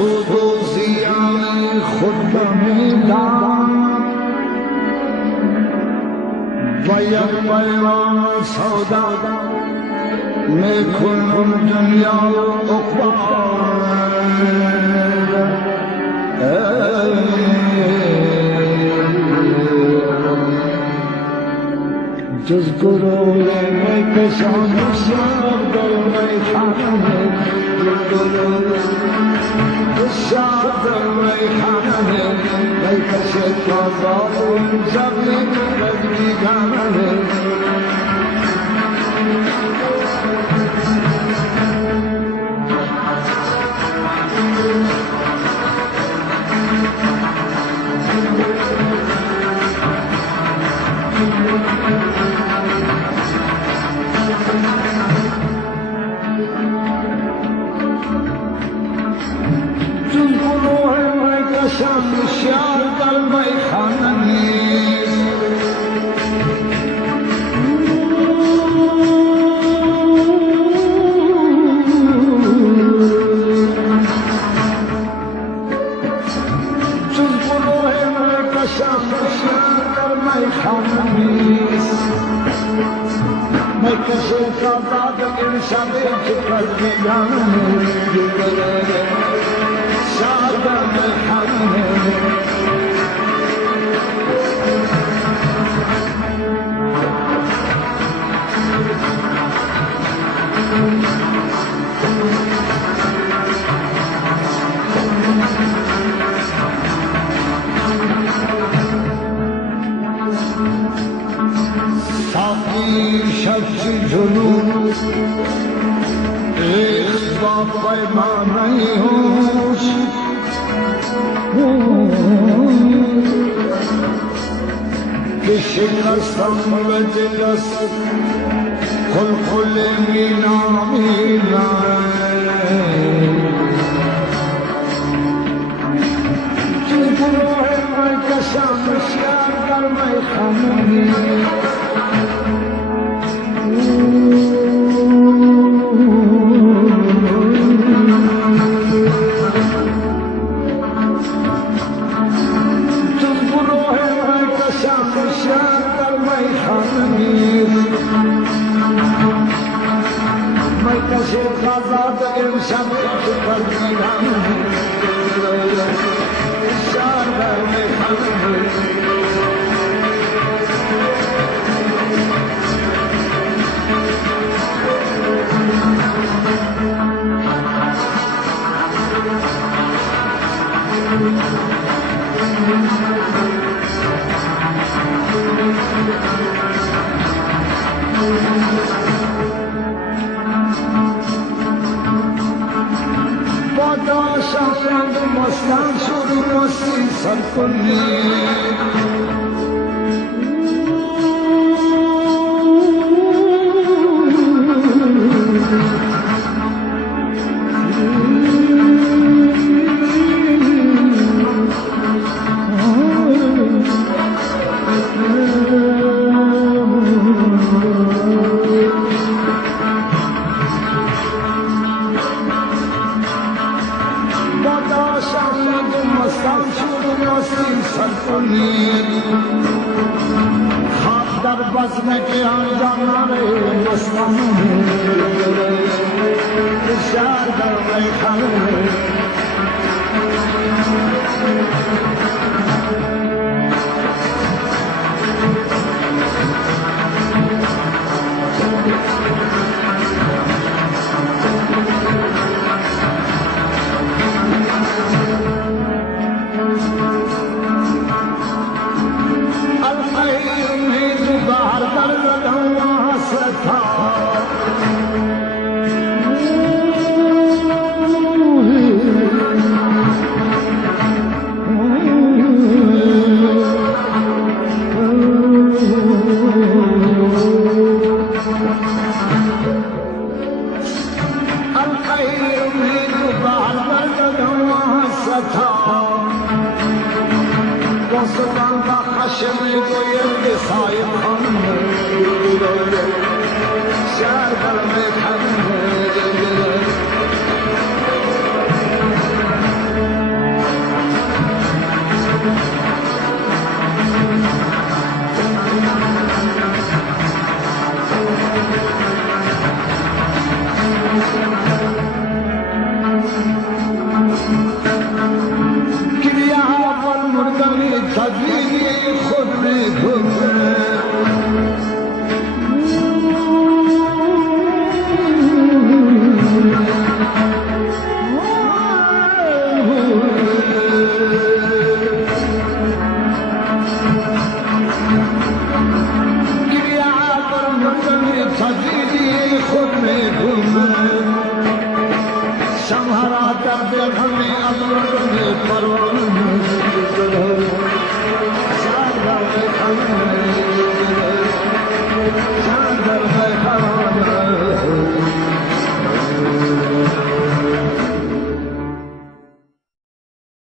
سود و زیان خود دمیدم و یک پیمان سودا میکنم دنیا و عقبا جز گروه میکشان شب در میخانه شب در میخانه میکشد بازار زمین بیگانه شمشیر در میخانه نیست جز گروه شمشیر در میخانه نیست میکشد آزاد انسان که پرگیانه شاد در میخانه ساقی شخصی جنوب ایخ با پیمانه هوش که شکستم و دلست خلخل مینا مینا تو گروه میکشم شیر در میخانه میکشد آزاد امشب که پرگیرانه شار در میخانه شاید مستان شروع مستی سر کنی خواب در بزم که آنجانان مستانه شهر در میخانه Dostlardan haşemi koyun sahip hanım şerber mekhanım رب همه الله پرور